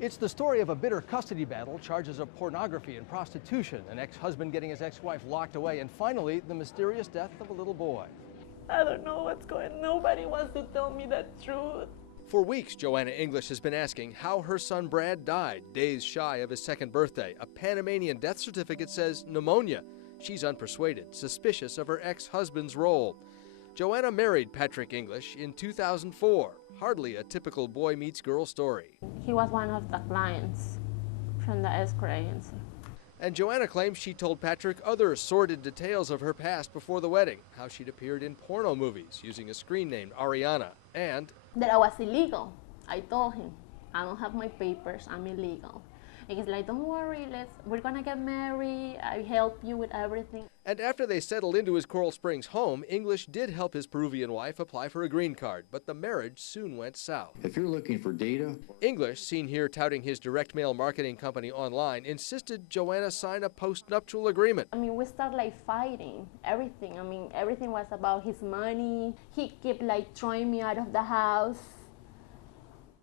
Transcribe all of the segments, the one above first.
It's the story of a bitter custody battle, charges of pornography and prostitution, an ex-husband getting his ex-wife locked away, and finally, the mysterious death of a little boy. I don't know what's going on. Nobody wants to tell me the truth. For weeks, Joanna English has been asking how her son Brad died, days shy of his second birthday. A Panamanian death certificate says pneumonia. She's unpersuaded, suspicious of her ex-husband's role. Joanna married Patrick English in 2004. Hardly a typical boy meets girl story. He was one of the clients from the escrow agency. And Joanna claims she told Patrick other sordid details of her past before the wedding, how she'd appeared in porno movies using a screen named Ariana, and that I was illegal. I told him, I don't have my papers, I'm illegal. And he's like, don't worry, we're gonna get married, I help you with everything. And after they settled into his Coral Springs home, English did help his Peruvian wife apply for a green card, but the marriage soon went south. If you're looking for data... English, seen here touting his direct mail marketing company online, insisted Joanna sign a post-nuptial agreement. I mean, we started like fighting, everything. I mean, everything was about his money. He kept like throwing me out of the house.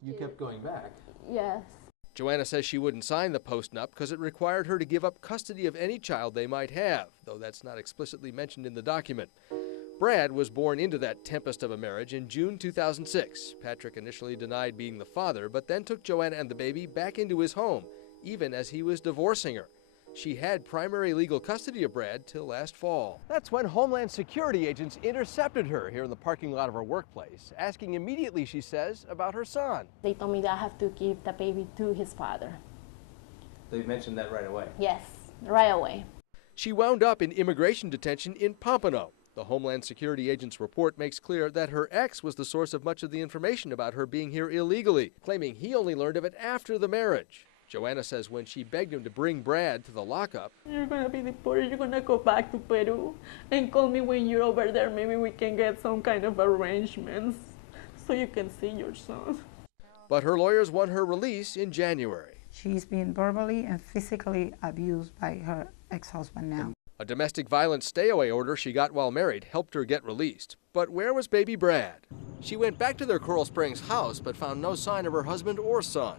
You kept going back? Yes. Joanna says she wouldn't sign the post-nup because it required her to give up custody of any child they might have, though that's not explicitly mentioned in the document. Brad was born into that tempest of a marriage in June 2006. Patrick initially denied being the father, but then took Joanna and the baby back into his home, even as he was divorcing her. She had primary legal custody of Brad till last fall. That's when Homeland Security agents intercepted her here in the parking lot of her workplace, asking immediately, she says, about her son. They told me that I have to give the baby to his father. They mentioned that right away? Yes, right away. She wound up in immigration detention in Pompano. The Homeland Security agent's report makes clear that her ex was the source of much of the information about her being here illegally, claiming he only learned of it after the marriage. Joanna says when she begged him to bring Brad to the lockup, You're gonna be deported, you're gonna go back to Peru and call me when you're over there. Maybe we can get some kind of arrangements so you can see your son. But her lawyers won her release in January. She's being verbally and physically abused by her ex-husband now. A domestic violence stay-away order she got while married helped her get released. But where was baby Brad? She went back to their Coral Springs house but found no sign of her husband or son.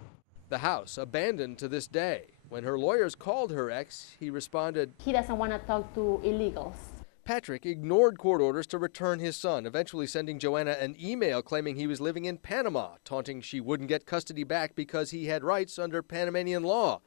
The house abandoned to this day. When her lawyers called her ex, he responded, He doesn't want to talk to illegals. Patrick ignored court orders to return his son, eventually sending Joanna an email claiming he was living in Panama, taunting she wouldn't get custody back because he had rights under Panamanian law.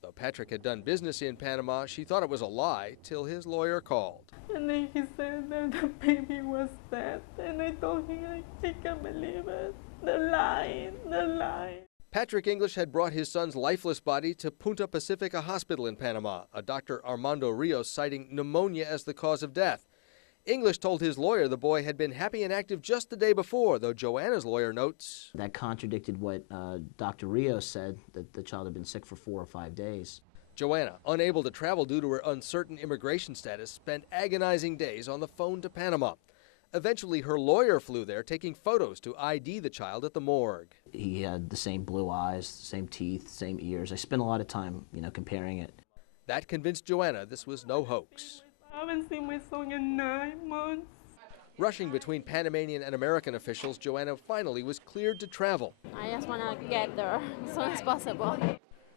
Though Patrick had done business in Panama, she thought it was a lie till his lawyer called. And then he said that the baby was dead. And I told him, I can't believe it. The lie. Patrick English had brought his son's lifeless body to Punta Pacifica Hospital in Panama, a Dr. Armando Rios citing pneumonia as the cause of death. English told his lawyer the boy had been happy and active just the day before, though Joanna's lawyer notes that contradicted what Dr. Rios said, that the child had been sick for 4 or 5 days. Joanna, unable to travel due to her uncertain immigration status, spent agonizing days on the phone to Panama. Eventually, her lawyer flew there, taking photos to ID the child at the morgue. He had the same blue eyes, same teeth, same ears. I spent a lot of time, comparing it. That convinced Joanna this was no hoax. I haven't seen my son in 9 months. Rushing between Panamanian and American officials, Joanna finally was cleared to travel. I just want to get there as soon as possible.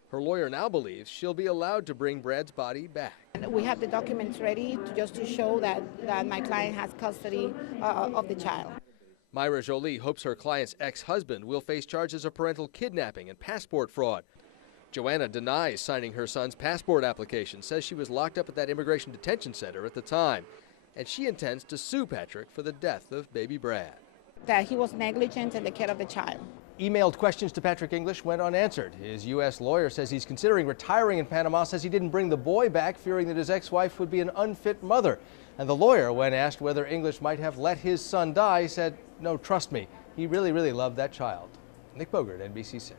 Her lawyer now believes she'll be allowed to bring Brad's body back. We have the documents ready just to show that my client has custody of the child. Myra Jolie hopes her client's ex-husband will face charges of parental kidnapping and passport fraud. Joanna denies signing her son's passport application, says she was locked up at that immigration detention center at the time, and she intends to sue Patrick for the death of baby Brad. That he was negligent in the care of the child. Emailed questions to Patrick English went unanswered. His U.S. lawyer says he's considering retiring in Panama, says he didn't bring the boy back, fearing that his ex-wife would be an unfit mother. And the lawyer, when asked whether English might have let his son die, said, no, trust me, he really, really loved that child. Nick Bogert, NBC6.